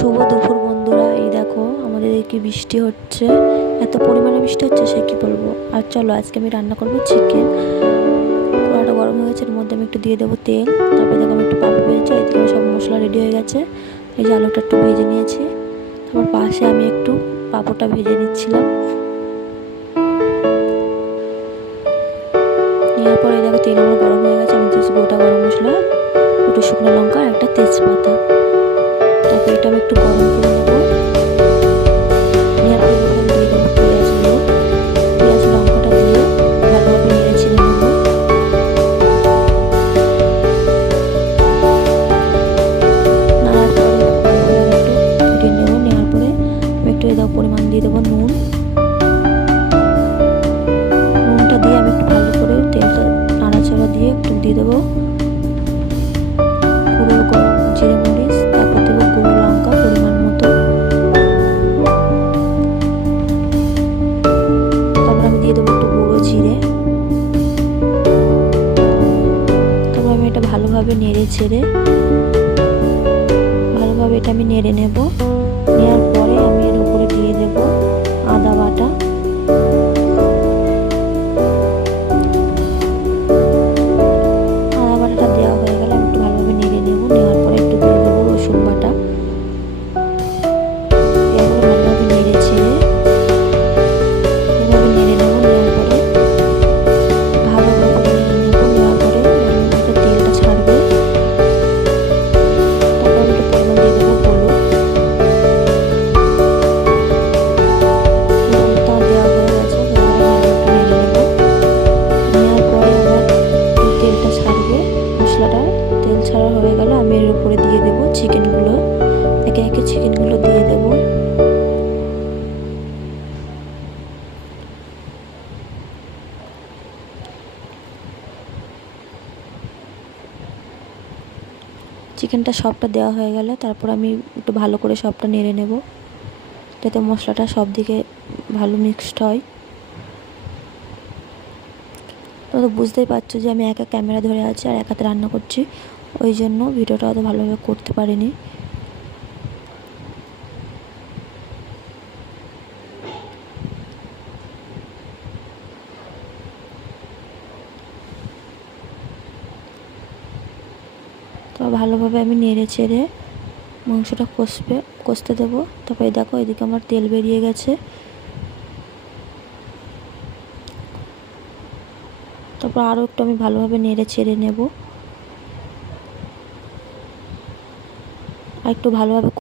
শুভ দুপুর বন্ধুরা। এই দেখো আমাদের কি বৃষ্টি হচ্ছে, এত পরিমাণে বৃষ্টি হচ্ছে সে কি বলবো। আর চলো আজকে আমি রান্না করবো চিকেন। কড়াটা গরম হয়ে গেছে, এর মধ্যে আমি একটু দিয়ে দেবো তেল। তারপরে দেখো আমি একটু পাপড় ভেজেছি, এদিকে সব মশলা রেডি হয়ে গেছে। এই যে আলুটা একটু ভেজে নিয়েছি, তারপর পাশে আমি একটু পাপড়টা ভেজে নিচ্ছিলাম। নেওয়ার পরে দেখো তেল আমার গরম হয়ে গেছে, আমি দিয়েছি গোটা গরম মশলা, দুটো শুকনো লঙ্কা আর একটা তেজপাতা। তারপর এটা আমি একটু গরম করে নেবো। নেওয়ার পরে আমি দিয়ে দেবো পেঁয়াজ লঙ্কাটা দিয়ে ভালোভাবে নেড়ে ছেড়ে নেবো। নাড়ার পরে ভালোভাবে একটু ফুটিয়ে নেবো। নেওয়ার পরে আমি একটু পরিমাণ দিয়ে দেবো নুনটা দিয়ে আমি একটু ভালো করে তেলটা নাড়াচাড়া দিয়ে একটু দিয়ে দেবো গুঁড়ো গরম জিরে মরিচ, তারপর দেবো গুঁড়ো লঙ্কা পরিমাণ মতো। তারপর আমি দিয়ে দেবো একটু গুঁড়ো জিরে। তারপর আমি এটা ভালোভাবে নেড়ে ছেড়ে ভালোভাবে এটা আমি নেড়ে নেব। নেওয়ার পরে আমি এর উপরে দিয়ে দেব আদা বাটা। আদা বাটাটা দেওয়া হয়ে গেলে আমি একটু ভালোভাবে নেড়ে নেব। নেওয়ার পরে একটু দিয়ে দেবো রসুন বাটা। এরপরে ভালোভাবে নেড়ে ছেড়ে এভাবে নেড়ে নেব। নেওয়ার পরে ভালোভাবে নেড়ে নেব। নেওয়ার পরে তেলটা ছাড়বে। তারপর আমি একটু পরিমাণ দিয়ে দেবো হলুদ। হলুদটা দেওয়া হয়ে গেছে, ভালো একটু নেড়ে নেব। নেওয়ার পরে আবার তেলটা ছাড়বে, মশলাটা তেল ছাড়া হয়ে গেলে আমি এর উপরে দিয়ে দেবো চিকেনগুলো। একে একে চিকেনগুলো দিয়ে দেবো। চিকেনটা সবটা দেওয়া হয়ে গেলে তারপর আমি একটু ভালো করে সবটা নেড়ে নেব, যাতে মশলাটা সব দিকে ভালো মিক্সড হয়। তোমরা তো বুঝতেই পারছো যে আমি একা ক্যামেরা ধরে আছি আর একাতে রান্না করছি, ওই জন্য ভিডিওটা অত ভালোভাবে করতে পারিনি। তো ভালোভাবে আমি নেড়ে চেড়ে মাংসটা কষতে দেবো। তারপরে দেখো এদিকে আমার তেল বেরিয়ে গেছে। তারপর আরও একটু আমি ভালোভাবে নেড়ে চেড়ে নেব আর একটু ভালোভাবে